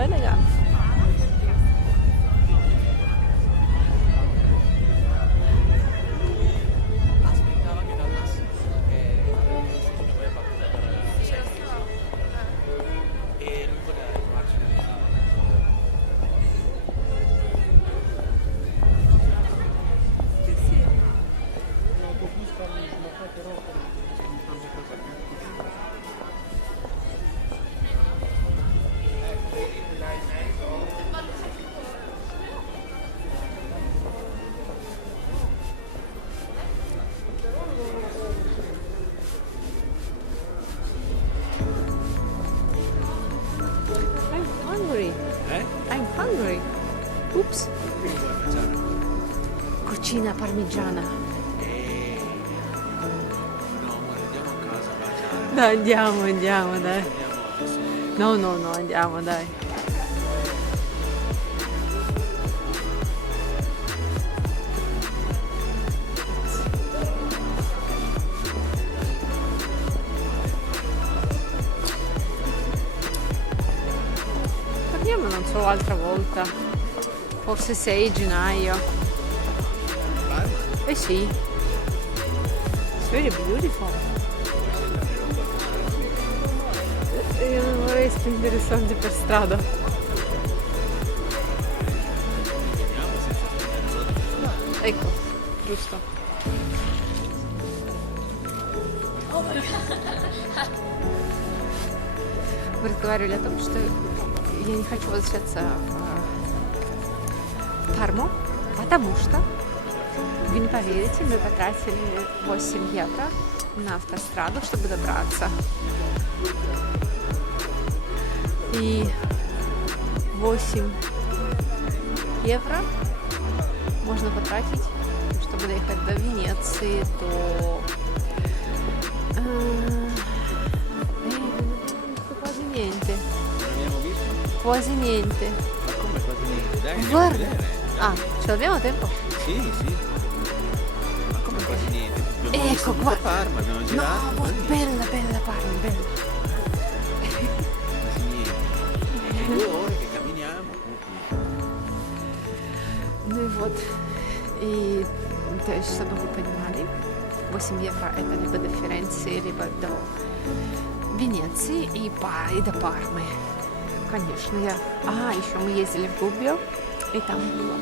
elegant. I'm hungry. Oops. Cucina parmigiana. No, amore, andiamo a casa, vai. Dai, andiamo, dai. No, andiamo, dai. Torniamo non so l'altra volta. Forse 6 gennaio. Eh sì. It's very beautiful. Io non vorrei spendere soldi per strada. Ecco, giusto. Разговаривали о том, что я не хочу возвращаться в Парму, потому что, вы не поверите, мы потратили 8 евро на автостраду, чтобы добраться. И 8 евро можно потратить, чтобы доехать до Венеции, до quasi niente. Quasi niente. Ma come quasi niente? Dai, andiamo a Guarda. vedere. Ah, ce l'abbiamo tempo? Sì. Ma come quasi niente? Abbiamo Ecco visto qua. tutta Parma, abbiamo girato. No, quasi bella Parma, bella. niente. 2 ore che camminiamo. Ну и вот, и то есть, чтобы вы понимали, 8 евро это либо до Ференции, либо до Венеции и до Пармы. Конечно, еще мы ездили в Губбио, и там было.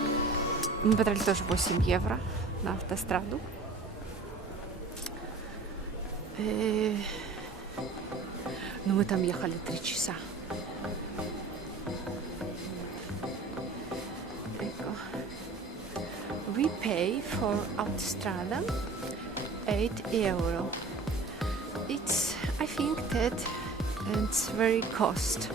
Мы потратили тоже 8 евро на автостраду. Но мы там ехали 3 часа. We pay for autostrada 8 euro. I think that it's very cost.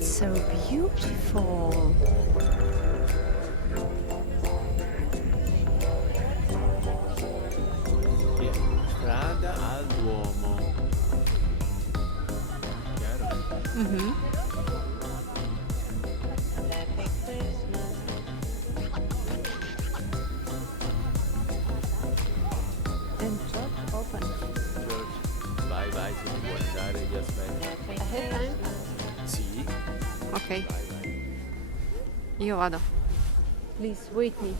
So beautiful. Strada al Duomo. Chiaro? Mm-hmm. And church open. George, vai, se ti vuoi andare, io aspetto. Ahead time? Sì. Ok, Vai. io vado. Please wait me.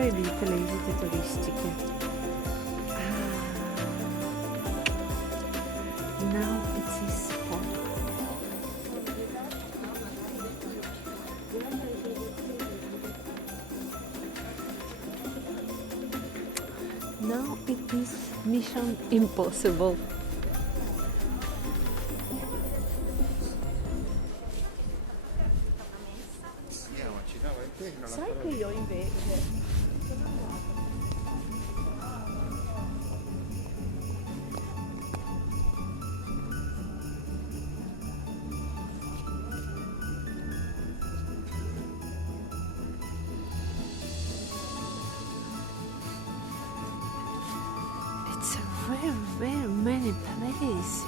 proibite le visite turistiche. Now it is sport. Now it is Mission Impossible. Sai che io invece It's a very, very many places.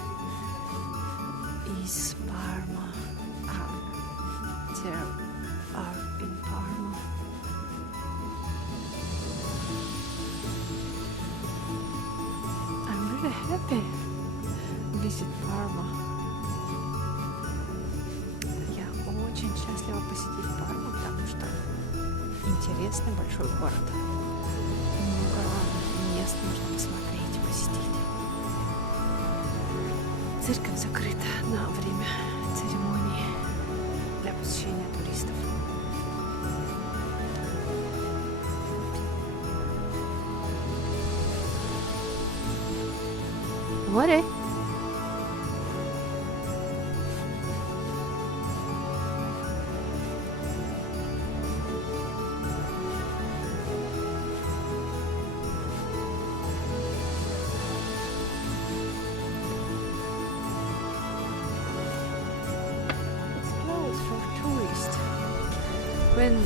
Is Parma. There are in Parma. I'm really happy visit Parma. Я очень счастлива посетить Парму, потому что интересный большой город. Много мест можно посмотреть и посетить. Церковь закрыта на время церемонии для посещения туристов. Море. When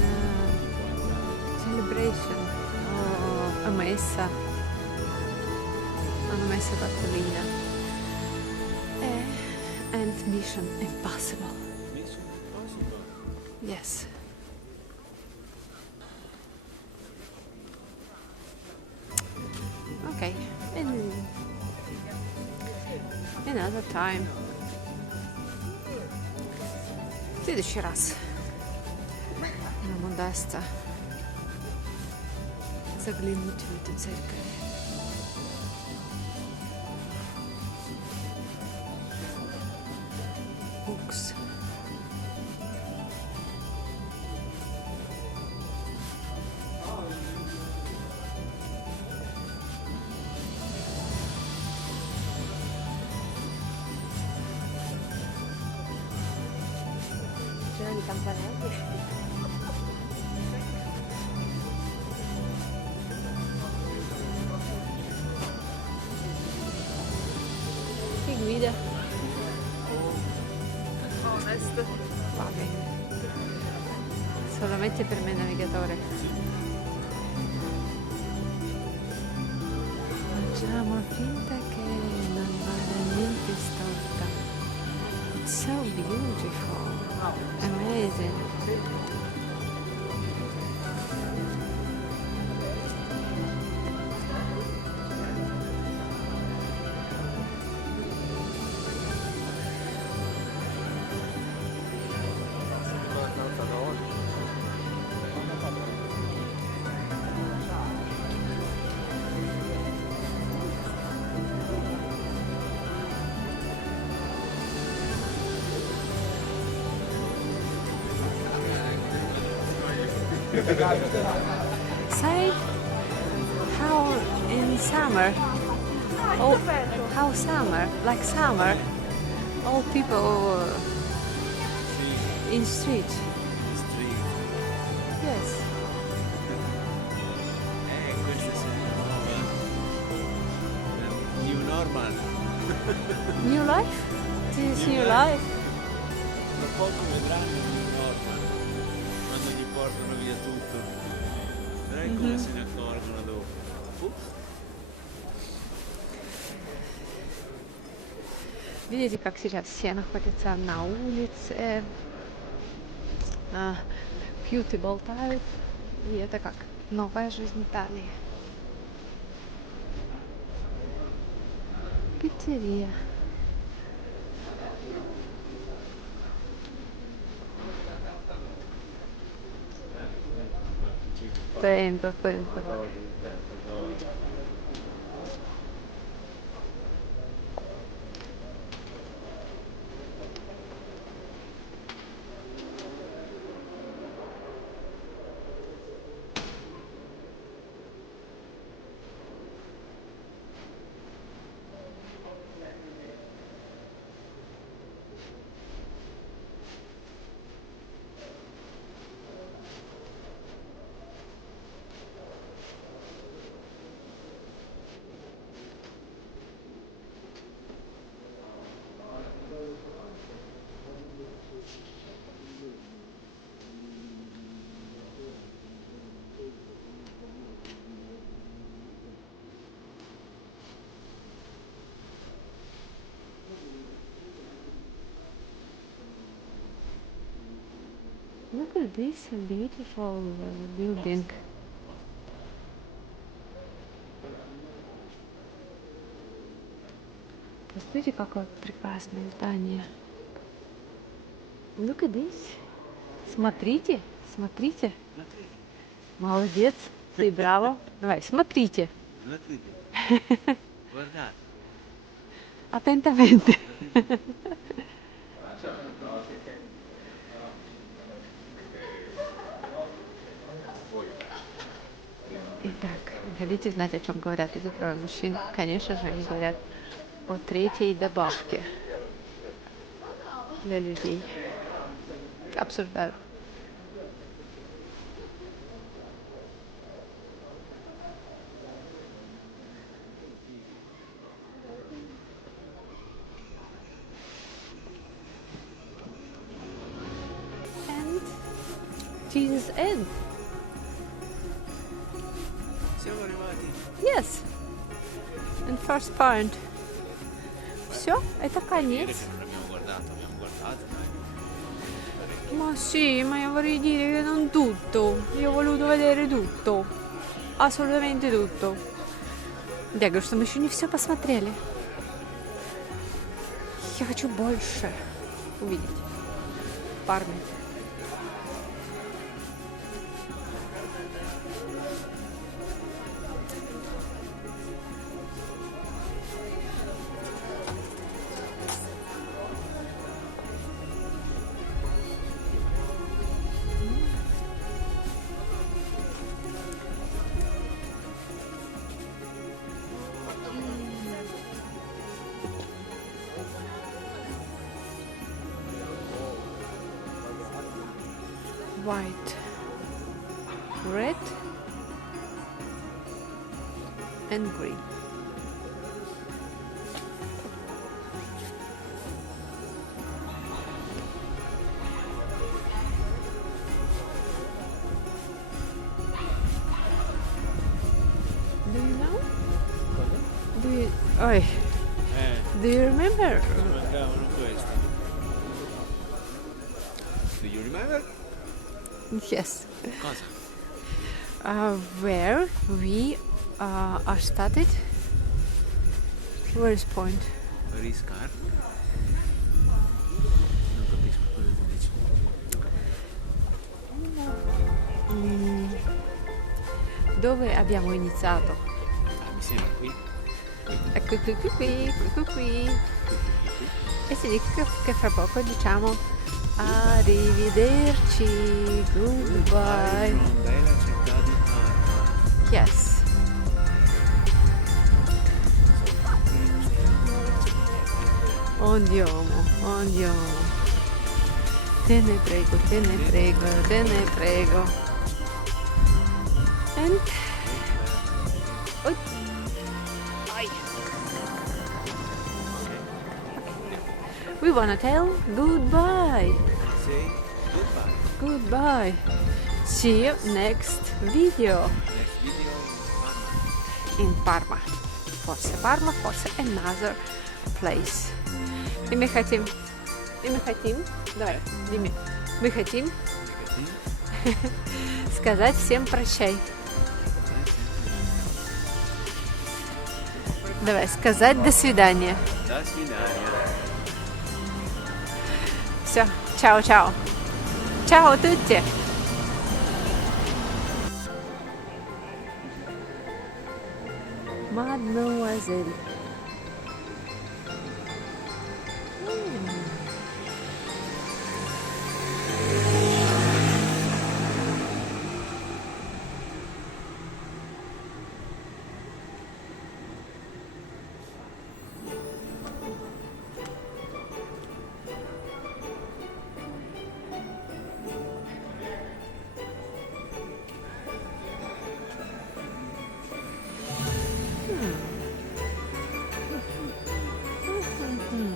celebration of a messa, una messa cattolica, and Mission Impossible. Mission Impossible. Yes. Okay, in another time. В следующий раз нам удастся заглянуть в эту церковь. Укс. c'erano i campanelli. Che guida? Honest. Va bene. Solamente per me navigatore. Facciamo finta che non vada niente storta. It's so beautiful. Amazing. Say how in summer, oh, how summer, like summer, all people in street. Street. Yes. Questa è new normal. New life? This is new life. Tra poco vedranno il new normal. Quando gli portano via tutto. Vedrai come se ne accorgono dopo. Видите, как сейчас все находятся на улице, пьют и болтают. И это как новая жизнь Италии. Пиццерия. Sento, sento. Look at this beautiful building. Посмотрите, какое прекрасное здание. Look at this. Смотрите, смотрите. Смотрите. Молодец. Ты браво. Давай, смотрите. Смотрите. Guardate. Attentamente. Итак, хотите знать, о чем говорят эти трое мужчин? Конечно же, они говорят о третьей добавке для людей. Обсуждают. And Jesus end. Siamo arrivati. Yes. And first point. Все, это Dire конец. che non abbiamo guardato, dai. Ma sì, ma io vorrei dire che non tutto. Io ho voluto vedere tutto. Абсолютно tutto. Я говорю, что мы еще не все посмотрели. Я хочу больше увидеть. Парни. White, red, and green. Do you know? Do you? Oh, do you remember? Mancavano questi. Do you remember? Yes. Cosa? Where we are started. Where is point? Per i scarf? Non capisco quello che dici. Dove abbiamo iniziato? Ah, mi sembra qui. Ecco qui. E significa che fra poco diciamo arrivederci, goodbye. From bella città di Parma. Yes. Andiamo. Te ne prego. And Oi. Ai. We wanna tell goodbye. Say goodbye. Goodbye. See you next video Next video in Parma. Forse another place. И мы хотим, давай, Диме, мы хотим сказать всем прощай. Давай, сказать до свидания. До свидания. Все, чао. Ciao a tutti. Mademoiselle. Mm.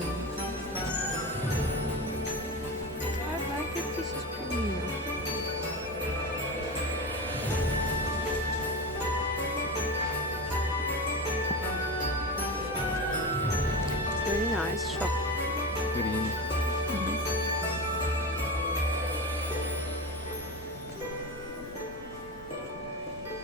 Guarda che pesce spinino. Very nice shop. Carino.